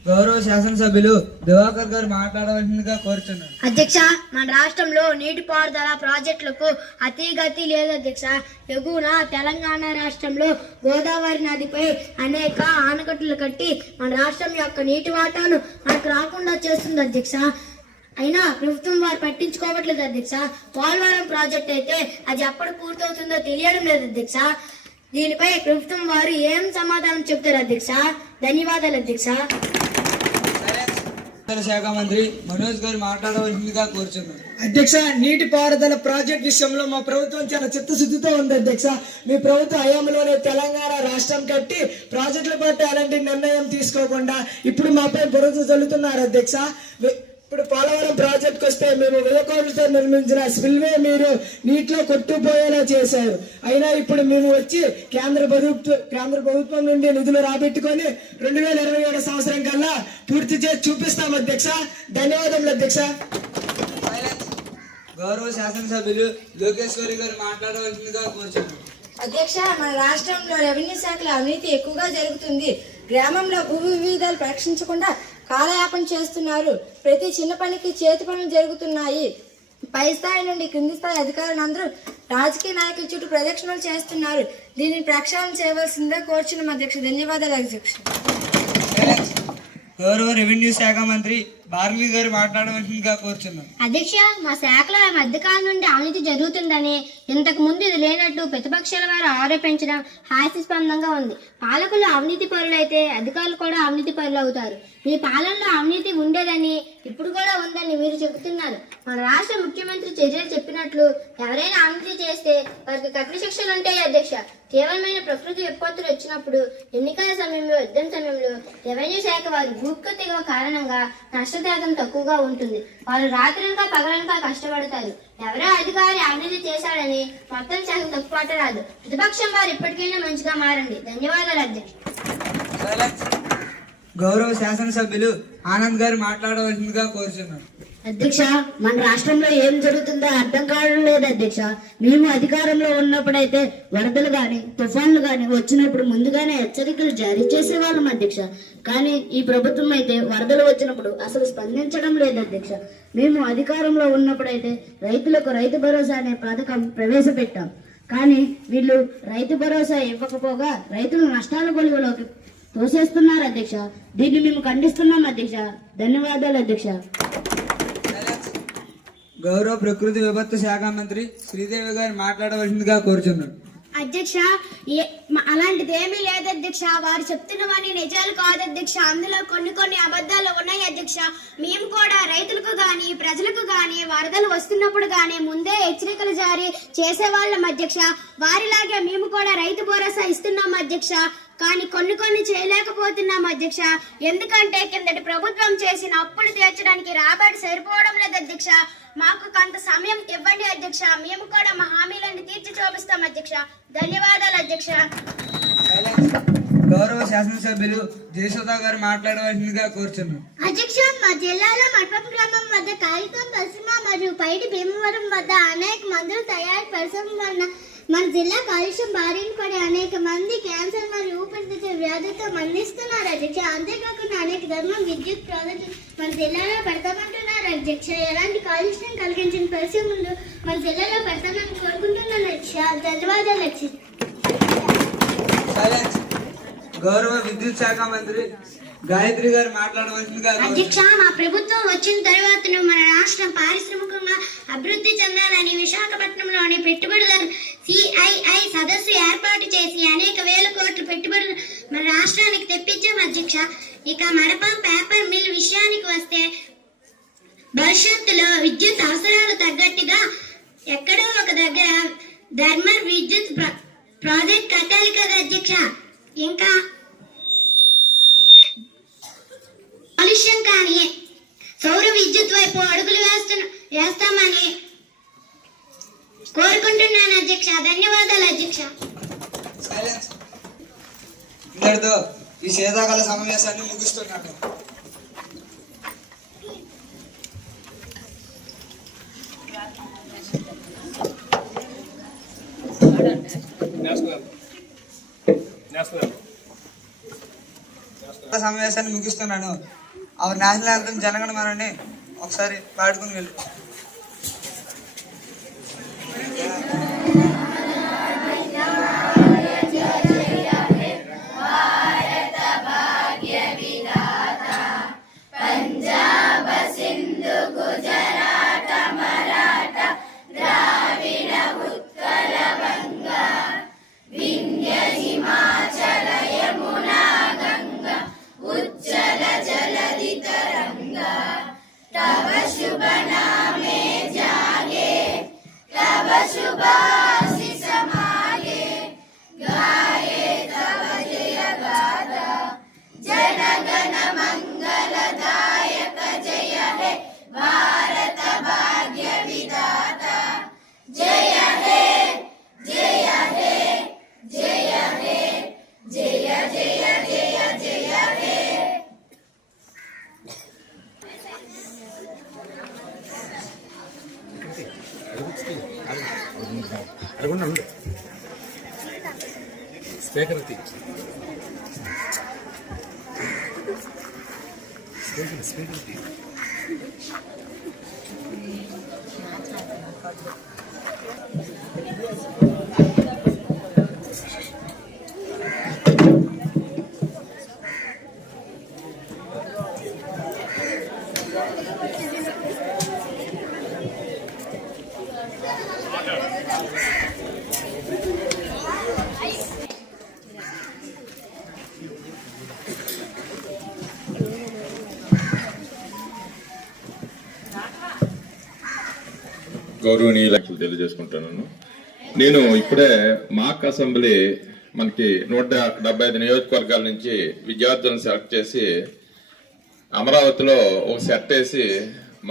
గౌరవ శాసనసభ్యులు దివాకర్ గారు మాట్లాడవలసిందిగా కోరుచున్నారు. అధ్యక్ష, మన రాష్ట్రంలో నీటిపారుదల ప్రాజెక్టులకు అతిగతి లేదు అధ్యక్ష. ఎగువన తెలంగాణ రాష్ట్రంలో గోదావరి నదిపై అనేక ఆనకట్టలు కట్టి మన రాష్ట్రం యొక్క నీటి వాటాను మనకు రాకుండా చేస్తుంది అధ్యక్ష. అయినా ప్రభుత్వం వారు పట్టించుకోవట్లేదు అధ్యక్ష. పోలవరం ప్రాజెక్ట్ అయితే అది ఎప్పుడు పూర్తవుతుందో తెలియడం లేదు అధ్యక్ష. దీనిపై ప్రభుత్వం వారు ఏం సమాధానం చెప్తారు అధ్యక్ష? ధన్యవాదాలు అధ్యక్ష. శాఖ మంత్రి మనోజ్ గారు మాట్లాడవలసిందిగా కోరుచున్నారు. అధ్యక్ష, నీటి పారుదల ప్రాజెక్ట్ విషయంలో మా ప్రభుత్వం చాలా చిత్తశుద్ధితో ఉంది అధ్యక్ష. మీ ప్రభుత్వ హయాంలోనే తెలంగాణ రాష్ట్రం కట్టి ప్రాజెక్టుల పట్ల ఎలాంటి నిర్ణయం తీసుకోకుండా ఇప్పుడు మాపై బురద చల్లుతున్నారు అధ్యక్ష. ఇప్పుడు పోలవరం ప్రాజెక్ట్కి వస్తే మేము 1000 కోట్లతో నిర్మించిన స్పిల్వే మీరు నీటిలో కొట్టుపోయేలా చేశారు. అయినా ఇప్పుడు మేము వచ్చి కేంద్ర ప్రభుత్వం నుండి నిధులు రాబెట్టుకొని 2027 సంవత్సరం కల్లా పూర్తి చేసి చూపిస్తాం అధ్యక్ష. ధన్యవాదములు అధ్యక్ష. గౌరవ శాసనసభ్యులు లోకేశ్వరి గారు మాట్లాడవలసిందిగా కోరుచున్నారు. అధ్యక్ష, మన రాష్ట్రంలో రెవెన్యూ శాఖలో అవినీతి ఎక్కువగా జరుగుతుంది. గ్రామంలో భూ వివాదాలు పరీక్షించకుండా కాలయాపన చేస్తున్నారు. ప్రతి చిన్న పనికి చేతి పనులు జరుగుతున్నాయి. పై స్థాయి నుండి కింది స్థాయి అధికారులందరూ రాజకీయ నాయకుల చుట్టూ ప్రదక్షిణలు చేస్తున్నారు. దీనిని ప్రక్షాళన చేయవలసిందిగా కోరుచున్నాం అధ్యక్ష. ధన్యవాదాలు అధ్యక్ష. గౌరవ రెవెన్యూ శాఖ మంత్రి భార్గవి గారు మాట్లాడవలసిందిగా కోరుచున్నారు. అధ్యక్ష, మా శాఖలో మధ్యకాలం నుండి అవినీతి జరుగుతుందని, ఇంతకు ముందు ఇది లేనట్టు ప్రతిపక్షాల వారు ఆరోపించడం హాస్యాస్పదంగా ఉంది. పాలకులు అవినీతి పరులైతే అధికారులు కూడా అవినీతి పరులు అవుతారు. మీ పాలనలో అవినీతి ఉండేదని, ఇప్పుడు కూడా ఉందని మీరు చెబుతున్నారు. మన రాష్ట్ర ముఖ్యమంత్రి చర్యలు చెప్పినట్లు ఎవరైనా అవినీతి చేస్తే వారికి కఠిన శిక్షలు ఉంటాయి అధ్యక్ష. తీవ్రమైన ప్రకృతి విపత్తులు వచ్చినప్పుడు, ఎన్నికల సమయంలో, యుద్ధం సమయంలో రెవెన్యూ శాఖ వారి భూకృతిగా కారణంగా నష్టదాతం తక్కువగా ఉంటుంది. వారు రాత్రనక పగలనక కష్టపడతారు. ఎవరో అధికారి అవినీతి చేశాడని మొత్తం శాఖ తప్పుపట్టరాదు. ప్రతిపక్షం వారు ఇప్పటికైనా మంచిగా మారండి. ధన్యవాదాలు అధ్యక్ష. గౌరవ శాసనసభ్యులు ఆనంద్ గారు మాట్లాడవలసిందిగా కోరుచున్నారు. అధ్యక్ష, మన రాష్ట్రంలో ఏం జరుగుతుందో అర్థం కావడం లేదు అధ్యక్ష. మేము అధికారంలో ఉన్నప్పుడైతే వరదలు గాని, తుఫాన్లు గాని వచ్చినప్పుడు ముందుగానే హెచ్చరికలు జారీ చేసేవాళ్ళం అధ్యక్ష. కానీ ఈ ప్రభుత్వం అయితే వరదలు వచ్చినప్పుడు అసలు స్పందించడం లేదు అధ్యక్ష. మేము అధికారంలో ఉన్నప్పుడైతే రైతులకు రైతు భరోసా అనే పథకం ప్రవేశపెట్టాం. కానీ వీళ్ళు రైతు భరోసా ఇవ్వకపోగా రైతులు నష్టాల గొలుగులోకి తోసేస్తున్నారు అధ్యక్ష. దీన్ని మేము ఖండిస్తున్నాం అధ్యక్ష. ధన్యవాదాలు అధ్యక్ష. గౌరవ ప్రకృతి విపత్తు శాఖ మంత్రి శ్రీదేవి గారు మాట్లాడవలసిందిగా కోరుచున్నారు. అధ్యక్ష, అలాంటిది ఏమీ లేదు అధ్యక్ష. వారు చెప్తున్నవన్నీ నిజాలు కాదు అధ్యక్ష. అందులో కొన్ని అబద్ధాలు ఉన్నాయి అధ్యక్ష. మేము కూడా రైతులకు గాని, ప్రజలకు గాని వరదలు వస్తున్నప్పుడు గాని ముందే హెచ్చరికలు జారీ చేసేవాళ్ళం అధ్యక్ష. వారిలాగే మేము కూడా రైతు భరోసా ఇస్తున్నాం అధ్యక్ష. కానీ కొన్ని చేయలేకపోతున్నాం అధ్యక్ష. ఎందుకంటే కిందటి ప్రభుత్వం చేసిన అప్పులు తీర్చడానికి రాబడి సరిపోవడం లేదు అధ్యక్ష. మాకు కొంత సమయం ఇవ్వండి అధ్యక్ష. మేము కూడా మా హామీలను తీర్చి చూపిస్తాం అధ్యక్ష. ధన్యవాదాలు అధ్యక్ష. గౌరవ శాసనసభ్యులు జయసుధా గారు మాట్లాడవలసిందిగా కోరుచున్నాను. అధ్యక్ష, మా జిల్లాలో మఠం గ్రామం వద్ద కాగితం పశ్చిమ మరియు పైడి భీమవరం వద్ద అనేక మందులు తయారు పరిశ్రమ వలన మన జిల్లా కాలుష్యం బారిన పడి అనేక మంది క్యాన్సర్ మరియు ఊపిరితిత్తుల వ్యాధులతో మరణిస్తున్నారు అధ్యక్ష. అంతేకాకుండా అనేక ధర్మం విద్యుత్ ప్రాజెక్టులు మన జిల్లాలో పెడతామంటున్నారు అధ్యక్ష. ఎలాంటి కాలుష్యం కలిగించిన పరిశ్రమలు మన జిల్లాలో పెడతామని కోరుకుంటున్నాను అధ్యక్ష. ధన్యవాదాలు అధ్యక్ష. గౌరవ విద్యుత్ శాఖ మంత్రి గాయత్రి గారు మాట్లాడవలసిందిగా అధ్యక్ష, మా ప్రభుత్వం వచ్చిన తర్వాత మన రాష్ట్రం పారిశ్రామికంగా అభివృద్ధి చెందాలని విశాఖపట్నంలోని పెట్టుబడిదారు CII సదస్సు ఏర్పాటు చేసి అనేక వేల కోట్ల పెట్టుబడులు మన రాష్ట్రానికి తెప్పించాం అధ్యక్ష. ఇక మడపం పేపర్ మిల్ విషయానికి వస్తే భవిష్యత్తులో విద్యుత్ అవసరాలు తగ్గట్టుగా ఎక్కడో ఒక దగ్గర థర్మల్ విద్యుత్ ప్రాజెక్ట్ కట్టాలి కదా అధ్యక్ష. ఇంకా కాలుష్యం కానీ సౌర విద్యుత్ వైపు అడుగులు వేస్తామని కోరుకుంటున్నాను అధ్యక్ష. ధన్యవాదాలు అధ్యక్ష. ఇంతటితో ఈ శీతాకాల సమావేశాన్ని ముగిస్తున్నాను. సమావేశాన్ని ముగిస్తున్నాను. ఆ నేషనల్ యాంథమ్ జనగణ మనని ఒకసారి పాడుకుని వెళ్ళు. గౌరవనీయులకు తెలియజేసుకుంటున్నాను. నేను ఇప్పుడే మాక్ అసెంబ్లీ మనకి 175 నియోజకవర్గాల నుంచి విద్యార్థులను సెలెక్ట్ చేసి అమరావతిలో ఒక సెట్ వేసి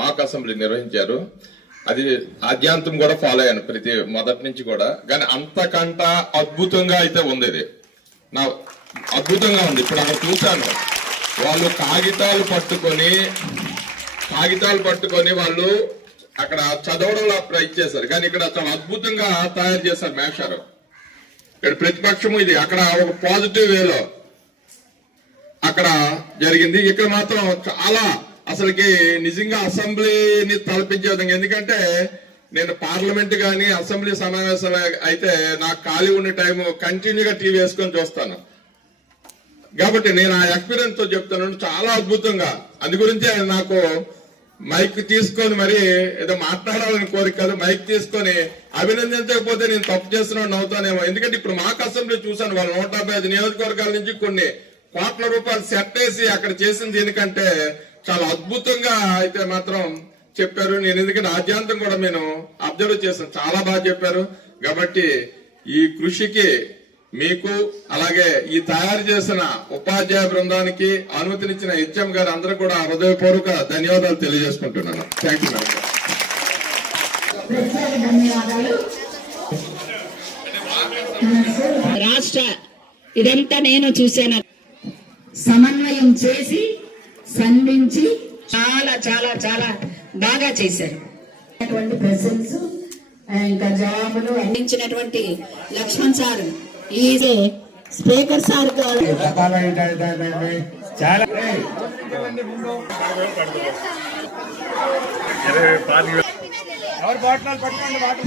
మాక్ అసెంబ్లీ నిర్వహించారు. అది ఆద్యాంతం కూడా ఫాలో అయ్యాను ప్రతి మొదటి నుంచి కూడా. కానీ అంతకంట అద్భుతంగా అయితే ఉంది. ఇది నా అద్భుతంగా ఉంది. ఇప్పుడు అక్కడ చూశాను, వాళ్ళు కాగితాలు పట్టుకొని వాళ్ళు అక్కడ చదవడంలో ఇచ్చేశారు. కానీ ఇక్కడ చాలా అద్భుతంగా తయారు చేశారు మేషారు. ఇక్కడ ప్రతిపక్షము ఇది అక్కడ ఒక పాజిటివ్ వేలో అక్కడ జరిగింది. ఇక్కడ మాత్రం చాలా అసలుకి నిజంగా అసెంబ్లీని తలపించే విధంగా. ఎందుకంటే నేను పార్లమెంట్ గాని అసెంబ్లీ సమావేశాలు అయితే నాకు ఖాళీ ఉండే టైం కంటిన్యూగా టీవీ వేసుకొని చూస్తాను. కాబట్టి నేను ఆ ఎక్స్పీరియన్స్ తో చెప్తాను, చాలా అద్భుతంగా. అందు గురించే నాకు మైక్ తీసుకొని మరి ఏదో మాట్లాడాలని కోరిక కాదు, మైక్ తీసుకొని అభినందించకపోతే నేను తప్పు చేస్తున్నాను అవుతానేమో. ఎందుకంటే ఇప్పుడు మాకు అసెంబ్లీ చూశాను, వాళ్ళు 175 నియోజకవర్గాల నుంచి కొన్ని కోట్ల రూపాయలు సెట్ వేసి అక్కడ చేసింది దీనికంటే చాలా అద్భుతంగా అయితే మాత్రం చెప్పారు. నేను ఎందుకంటే ఆద్యాంతం కూడా నేను అబ్జర్వ్ చేశాను, చాలా బాగా చెప్పారు. కాబట్టి ఈ కృషికి మీకు అలాగే ఈ తయారు చేసిన ఉపాధ్యాయ బృందానికి అనుమతినిచ్చిన హెచ్ఎం గారు అందరూ కూడా హృదయపూర్వక ధన్యవాదాలు తెలియజేసుకుంటున్నాను. Thank you madam. రాష్ట్ర ఇదంతా నేను చూశాను. సమన్వయం చేసి సంధించి చాలా చాలా చాలా బాగా చేశారు. ప్రెసెన్స్ ఇంకా జవాబులు అందించినటువంటి లక్ష్మణ్ సార్, ఈ స్పీకర్ సార్ చాలా ఎవరు బాటలు పట్టుకోండి వాటర్